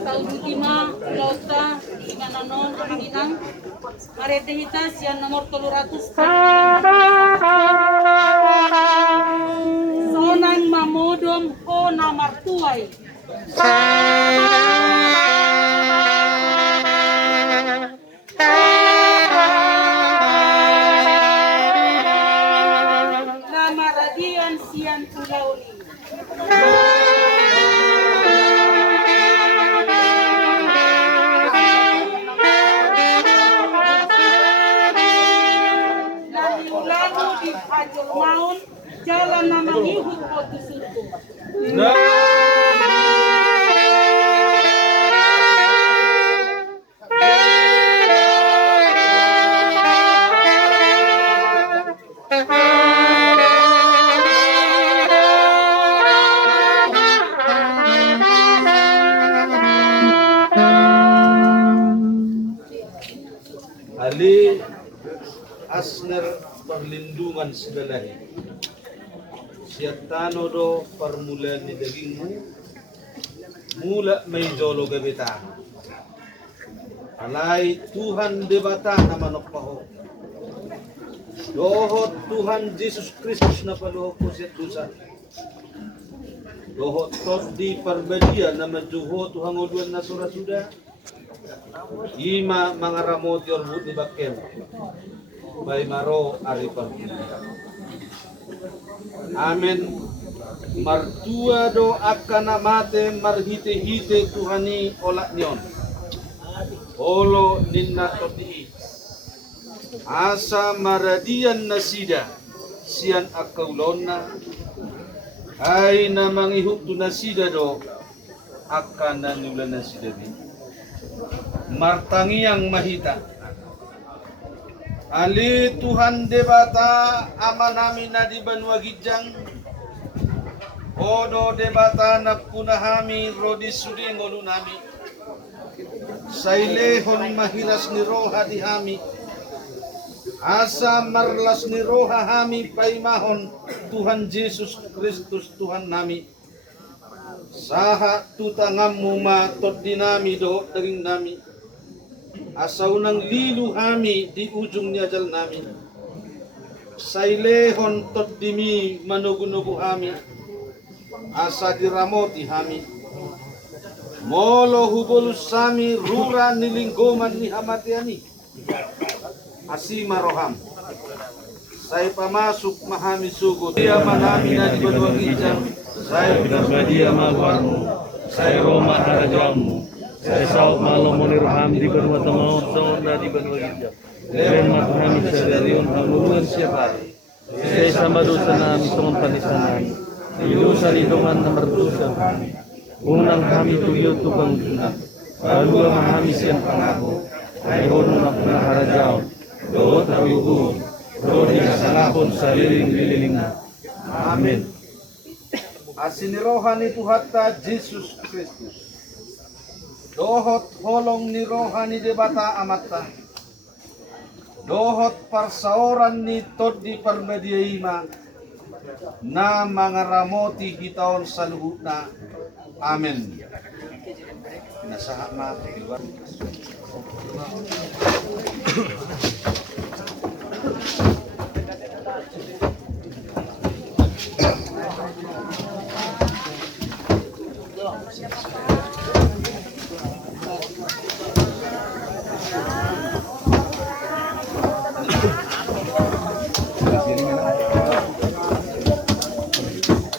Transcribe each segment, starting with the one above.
Taududima, Lauta, Imananon, Aminang, Maretehitas, yang nomor 300. Sonang Mamodom, Kona Martuai. Nama Radian Sian Pulauni. Lalu di Ajur Maun, jalan nama Ihud Kotu Surku. Ali Asner perlindungan segalahi. Siatano do permulaan di dagingmu, mula may jolo gabita. Alay Tuhan debata na manokpaho. Dohot Tuhan Yesus Kristus na paluho ko siya dusa. Dohot tot di parbadia na majuho Tuhan uduan na surasuda. Ima mga ramot yorbut di bakken. Bay maro ari pagpilihan. Amen. Martua do akana mate marhite-hite Tuhani olak nion. Olo ninna toti. Asa maradian nasida sian akaulona. Ay na mangihuk tu nasida do akana nula nasida bin. Martangiang mahita. Ali Tuhan debata amanami na di banwa gijang. Odo debata na punahami rodi sudi ngolunami. Sailehon mahiras ni roha di hami. Asa marlas ni roha hami paimahon Tuhan Yesus Kristus Tuhan nami. Saha tutangamu matot dinami do daging nami. Asa unang lilu hami di ujung ni ajal nami. Sailehon tot dimi manugu-nugu hami. Asa diramoti hami. Molo hubulus sami rura nilinggoman ni hamatiani. Asima roham. Saya pamasuk mahami sugut. Dia manami na di banwang ijang. Saya Pinasmadia magwarmo, saya Roma harajamu, saya sauk malo monirham di benua tamaut sauna di benua hijab. Len mathami sadarion hamuluan siapa? Saya sama dosa nami tongon panisanan. Di dosa lidongan nomor dosa kami. Unang kami tuyo tukang tunang. Balua mahami sian pangako. Ayron na harajaw. Doot na uyugun. Rodi salapon sa liling-liling na. Amen. Asinirohan itu hatta Yesus Kristus. Dohot holong ni rohani debata amata. Dohot parsaoran ni tod di parmediaima. Na mangaramoti hitaon saluhutna. Amen. Nasaha mati.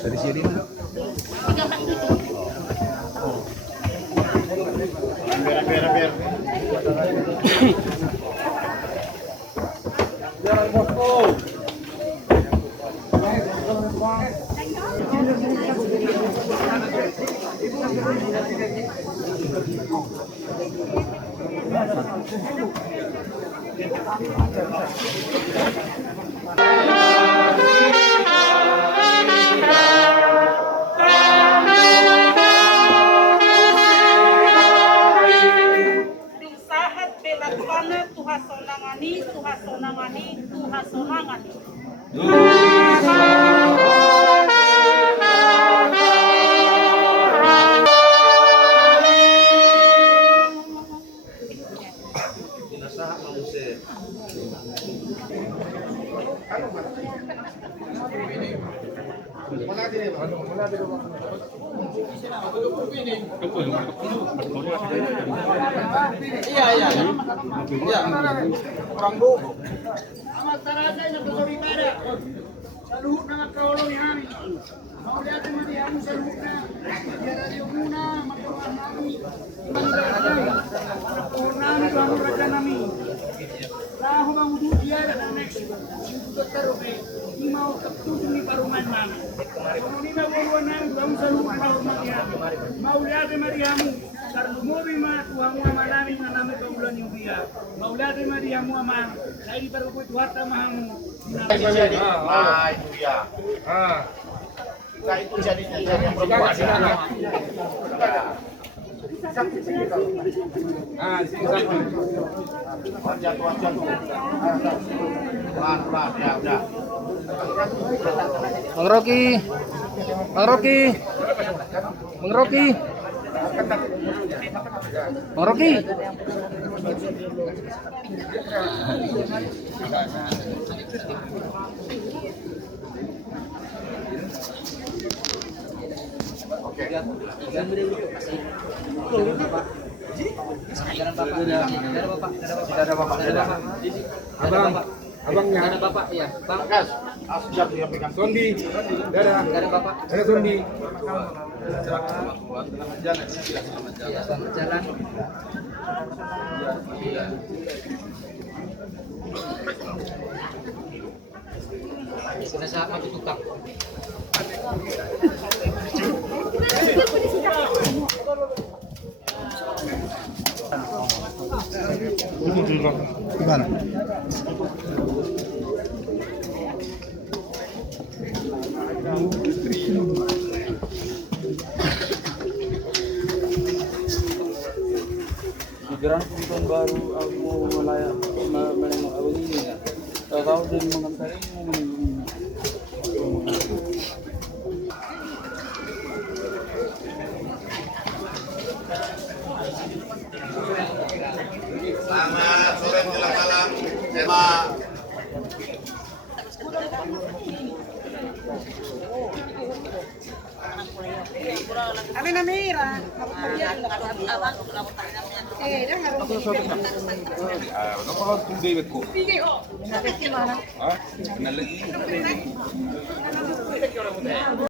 Dari sini mana? Biar. Jangan bosku. Ding sahat belakana Tuhan sonangani, Tuhan sonangani, Tuhan sonangani. Inasaha manusia. Masyarakat yang bersaudara, saluhut na magkaulong ni Hami. Mauliat ang madihamu sa luhut na. Biara di umuna, magkaulong nami. Magkaulong nami, panguragan nami. Raho bang udut diara na next. Singkutot tarupe, di mau kaptutong ni paruman nami. Kung nina buluan nami, bang sa luhut na madihamu. Mauliat ang madihamu. Karena mobil mah tuamu ama nami na nami kaulan yung dia. Mauliat ang madihamu ama. Dahil di parupoy tuharta mahamu. Nah itu ya. Nah itu jadinya yang perempuan. Jatuh. Pelan-pelan ya udah. Bang Rocky. Bang Rocky. Bang Rocky. Bang Rocky. Abangnya ada bapak ya, bang. Gas. Asjab dia pegang. Sondi, ada bapak. Ada Sondi. Selamat jalan. Sudah saat maju tukang. Gimana? Pikiran tahun baru aku melayak menengok abang ini ya. Tahu dia mengantar ini. Selamat sore menjelang malam. Tema Ano na Mira? Eh, dah harus. Napaka kung David ko. Ha? Nalagi.